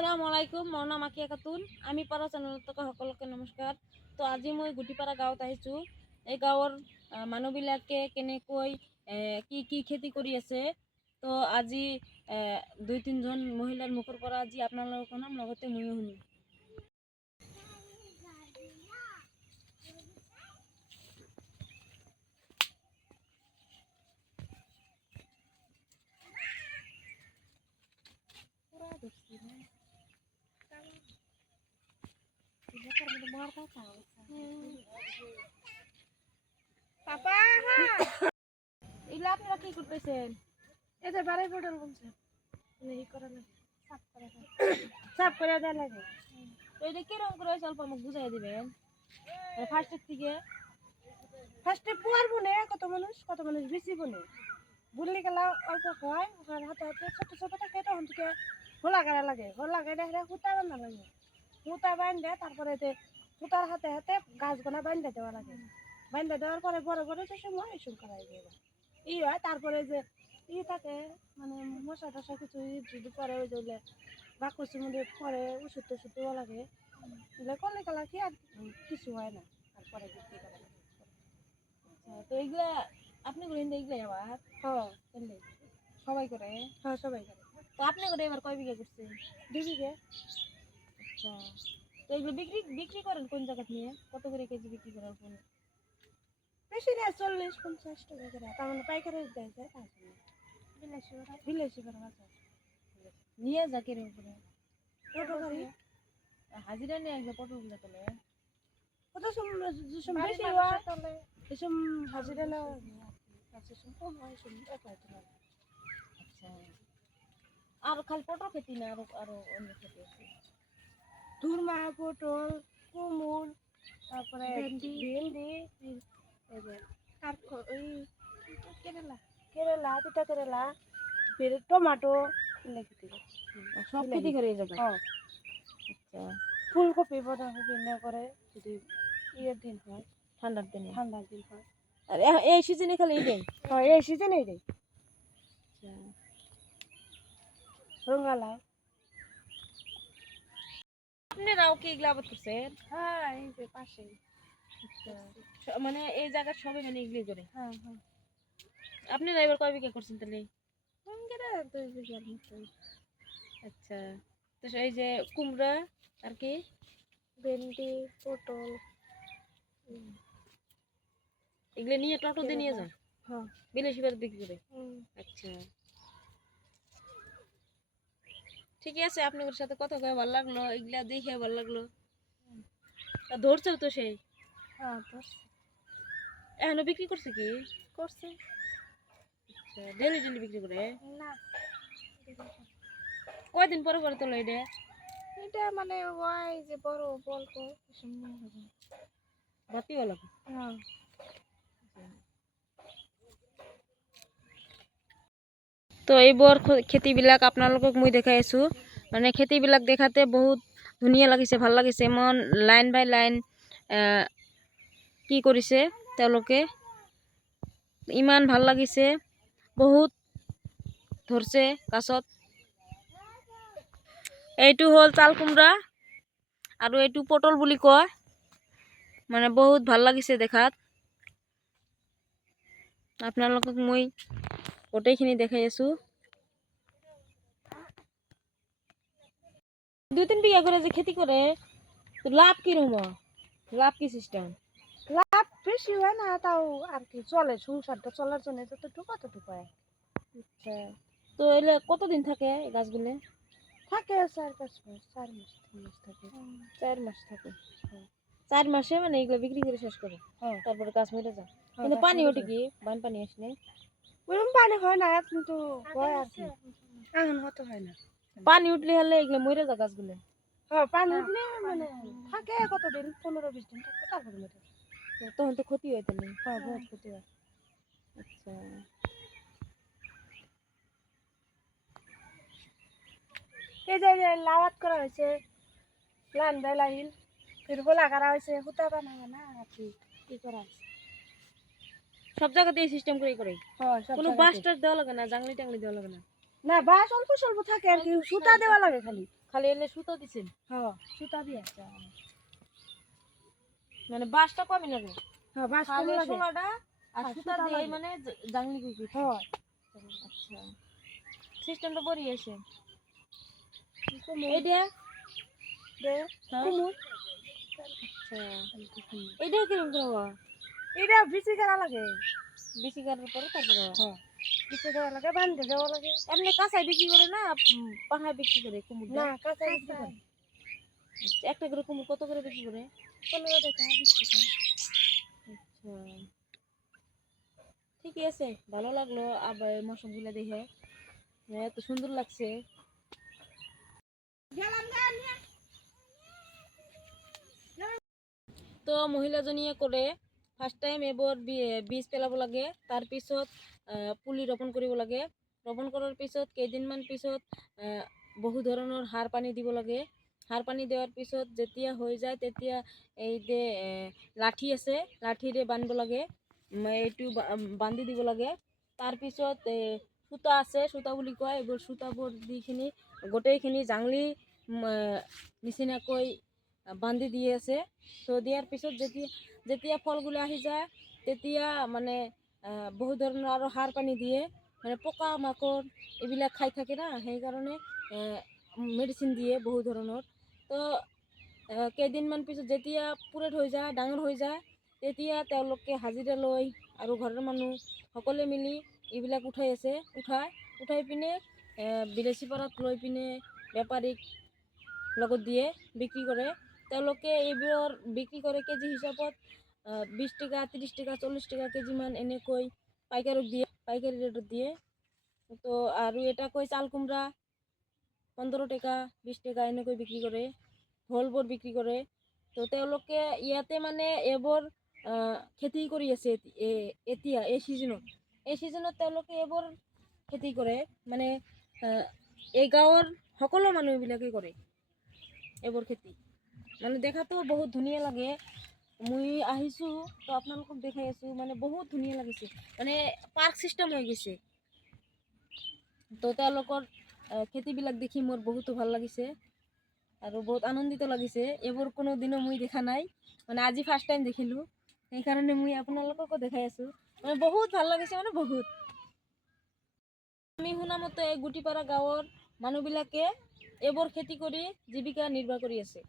আসসালামু আলাইকুম, মোৰ নাম আকিয়া খাতুন। আমি পাৰা চেনেলত থকা সকলোকে নমস্কাৰ। তো আজি মই গুটিপাৰা গাঁৱত আহিছোঁ। এই গাঁৱৰ মানুহবিলাকে কেনেকৈ কি কি খেতি কৰি আছে, তো আজি 2-3জন মহিলাৰ মুখৰ পৰা আজি আপোনালোকক শুনাম, লগতে ময়ো শুনিম। এগুলো আপনারা কি করতেছেন? এদের বাড়ি পটল বলছে এই করা লাগে সাফ করে দেওয়া লাগে। তো এটা কিরকম করে অল্প আমাকে বুঝাই দিবেন ফার্স্টের থেকে। ফার্স্টে পুয়ার বনে কত মানুষ বেশি বনে বুনলি গেলা অল্প হয় ওখানে হাতে হাতে ছোট ছোট থাকে তখন থেকে হোলা গাড়া লাগে, হোলা গাড়া হেরে সুতা বান্ধা লাগে, সুতা বান্ধে তারপরে সুতার হাতে হাতে গাছ গোনা বান্ধে দেওয়া লাগে। বান্ধে দেওয়ার পরে বড় বড় যে সময় এসব করাই দিয়ে ই হয়। তারপরে যে থাকে মানে মশা টশা কিছু যদি পরে ওই যে বাকুসির মধ্যে পরে ওষুধ টষুধ দেওয়া লাগে, করলে গেলা কি আর কিছু হয় না। তারপরে বিক্রি করা লাগে। তো এগুলা আপনি করেন, এগুলাই আবার হ্যাঁ সবাই করে। হ্যাঁ সবাই করে। তো আপনি করে এবার কয় বিঘা করছেন? 2 বিঘে। আচ্ছা, তো এগুলো বিক্রি বিক্রি করেন কোন জায়গা নিয়ে? কত করে কেজি বিক্রি করার পরে? বেশি না 40-50 টাকা করে, তার মানে পাইকারি দেয় যায়। বিলাসী করে বাজার নিয়ে যা কেরে উপরে টোটো গাড়ি হাজিরা নিয়ে আসবে পটলগুলো তোলে। কত সময় বেশি হয় এসব হাজিরা না কম হয় আচ্ছা, আর খালি পটল খেতি না, আরো আরো অন্য খেতি আছে? ধুরমা, পটল, কুমড়, তারপরে ভেন্ডি, তারপর ওই কেরেলা তিতা কেরেলা, টমাটো সব খেতি করে এই জায়গায়? আচ্ছা, ফুলকপি বাঁধাকপি না করে যদি ইয়ের দিন হয়, ঠান্ডার দিনে। ঠান্ডার দিন হয়। আর এই সিজনে খালি এই দেয়? হ্যাঁ এই সিজনেই দেয়। আচ্ছা, রঙালাও। আপনারাও কি এগুলো আবাদ করছেন? হ্যাঁ এই যে পাশেই। আচ্ছা, মানে এই জায়গার সবাই মানে এগুলি করে? হ্যাঁ হ্যাঁ। আপনারা এবার কয় বিঘা করছেন তাহলে? 2 বিঘার মতো। আচ্ছা, তো এই যে কুমড়া আর কি ভেন্ডি, পটল এগুলো নিয়ে টোটো দিয়ে নিয়ে যান? হ্যাঁ বিলাসী বাজার বিক্রি করে? আচ্ছা, ঠিকই আছে। আপনাদের সাথে কথা কয়ে ভালো লাগলো, এগুলা দেখে ভালো লাগলো। ধরছেও তো সেই? হ্যাঁ এখনো বিক্রি করছে কি? করছে আচ্ছা, ডেলি ডেলি বিক্রি করে? না কয়দিন পরে পরে তোলো এটা? এটা মানে ওই যে বড় বলক বাতি হলো? হ্যাঁ। তো এইবোৰ খেতিবিলাক আপোনালোকক মই দেখাই আছোঁ। মানে খেতিবিলাক দেখাতে বহুত ধুনীয়া লাগিছে, ভাল লাগিছে। মন লাইন বাই লাইন কি কৰিছে তেওঁলোকে, ইমান ভাল লাগিছে। বহুত ধৰছে গাছত। এইটো হ'ল চাল কুমড়া আৰু এইটো পটল বুলি কয়। মানে বহুত ভাল লাগিছে দেখাত। আপোনালোকক মই গোটেইখিনি দেখাই আছোঁ। 2-3 বিঘা করে যে খেতি করে, তো লাভ কিরকম? লাভ কি সিস্টেম? লাভ বেশি হয় না, তাও আর কি চলে, সংসারটা চলার জন্য যতটুকু কতটুকু হয়। আচ্ছা, তো এলে কতদিন থাকে এই গাছগুলো? থাকে 4-5 মাস, 4 মাস 3 মাস থাকে। 4 মাস থাকে। 4 মাসে মানে এগুলো বিক্রি করে শেষ করে, তারপরে গাছ মরে যায়। কিন্তু পানি ওঠে কি? বান পানি আসলে ওরকম পানি হয় না, কিন্তু হয় আর কি, এখন হতে হয় না। পানি উঠলে হলে এগুলো মরে যায় গাছগুলো। হ্যাঁ পানি উঠলে মানে থাকে কতদিন, 15-20 দিন থাকে, তারপরে মরে যায়। তখন তো ক্ষতি হয় তাহলে? হ্যাঁ বহুত ক্ষতি হয়। আচ্ছা, এই যে লাওয়াত করা হয়েছে, লাইন বাই লাইন, ফির গোলা করা হয়েছে, সুতা বানায় না আর কি করা হয়েছে। সব জায়গাতে এই সিস্টেম করে করে? হ্যাঁ সব কোনো বাঁশ টাস দেওয়া লাগে না? জাংলি টাংলি দেওয়া লাগে না? না বাঁশ অল্প স্বল্প থাকে আর কি, সুতা দেওয়া লাগে খালি। খালি এনে সুতো দিছেন? হ্যাঁ সুতা দিয়ে। মানে বাঁশটা কমই লাগে? হ্যাঁ বাস কম খালি লাগে। শোলাটা আর আর সুতা সুতা দিয়ে লাগে। মানে জাংলি কুকুর। হ্যাঁ আচ্ছা, সিস্টেমটা বড়ি আছে। কুমুর এইটা দে হ্যাঁ কুমুর। আচ্ছা, এইটা কিরকম করে হওয়া? এটা বেশি করা লাগে। বেশি করার পরে তারপরে হওয়া? হ্যাঁ বেশি দেওয়া লাগে, বান্ধে দেওয়া লাগে। এমনি কাঁচাই বিক্রি করে না পাহাড় বিক্রি করে কুমুরটা? না কাঁচা বিক্রি করে। আচ্ছা, একটা করে কুমুর কত করে বিক্রি করে? 15 টাকা 20 টাকা। আচ্ছা, ঠিকই আছে, ভালো লাগলো আবার মশাগুলা দেখে, এত সুন্দর লাগছে। তো মহিলাজনীয়ে কৰে ফাৰ্ষ্ট টাইম এইবোৰ বীজ পেলাব লাগে, তাৰপিছত পুলি ৰোপণ কৰিব লাগে। ৰোপণ কৰাৰ পিছত কেইদিনমান পিছত বহু ধৰণৰ সাৰ পানী দিব লাগে। সাৰ পানী দিয়াৰ পিছত যেতিয়া হৈ যায় তেতিয়া এই যে লাঠি আছে লাঠিৰে বান্ধিব লাগে, এইটো বান্ধি দিব লাগে। তাৰপিছত সূতা আছে, সূতা বুলি কয়, এইবোৰ সূতাবোৰ দিখিনি গোটেইখিনি জাংলি নিচিনাকৈ বান্ধি দি আছে। তো দিয়াৰ পিছত যেতিয়া ফলগুলো আহি যায় তেতিয়া মানে বহু ধৰণৰ আৰু সাৰ পানী দিয়ে, মানে পোকা মাকড় এইবিলাক খাই থাকে না, সেইকাৰণে মেডিচিন দিয়ে বহু ধৰণৰ। তো কেইদিনমান পিছত যেতিয়া পুৰঠ হৈ যায়, ডাঙৰ হৈ যায়, তেতিয়া তেওঁলোকে হাজিৰা লৈ আৰু ঘৰৰ মানুহ সকলোৱে মিলি এইবিলাক উঠাই পিনে বিদেশীপাৰাত লৈ পিনে বেপাৰীক লগত দিয়ে, বিক্ৰী কৰে। তেওঁলোকে এইবোৰ বিক্ৰী কৰে কেজি হিচাপত 20 টাকা 30 টাকা 40 টাকা কেজিমান এনেকৈ পাইকারক দিয়ে, পাইকারি রেটত দিয়ে। তো আৰু এটা কয় চাল কুমড়া 15 টাকা 20 টাকা এনেকৈ বিক্ৰী কৰে, ভোলবোৰ বিক্ৰী কৰে। তো তেওঁলোকে ইয়াতে মানে এইবোৰ খেতি কৰি আছে এতিয়া এই ছিজনত তেওঁলোকে এইবোৰ খেতি কৰে, মানে এই গাঁৱৰ সকলো মানুহবিলাকে কৰে এইবোৰ খেতি। মানে দেখাতো বহুত ধুনীয়া লাগে। মই আহিছোঁ তো আপোনালোকক দেখাই আছোঁ, মানে বহুত ধুনীয়া লাগিছে, মানে পাৰ্ক চিষ্টেম হৈ গৈছে। তো তেওঁলোকৰ খেতিবিলাক দেখি মোৰ বহুতো ভাল লাগিছে আৰু বহুত আনন্দিত লাগিছে। এইবোৰ কোনো দিনো মই দেখা নাই, মানে আজি ফাৰ্ষ্ট টাইম দেখিলোঁ, সেইকাৰণে মই আপোনালোককো দেখাই আছোঁ। মানে বহুত ভাল লাগিছে, মানে বহুত। আমি শুনা মতে গুটিপাৰা গাঁৱৰ মানুহবিলাকে এইবোৰ খেতি কৰি জীৱিকা নিৰ্বাহ কৰি আছে।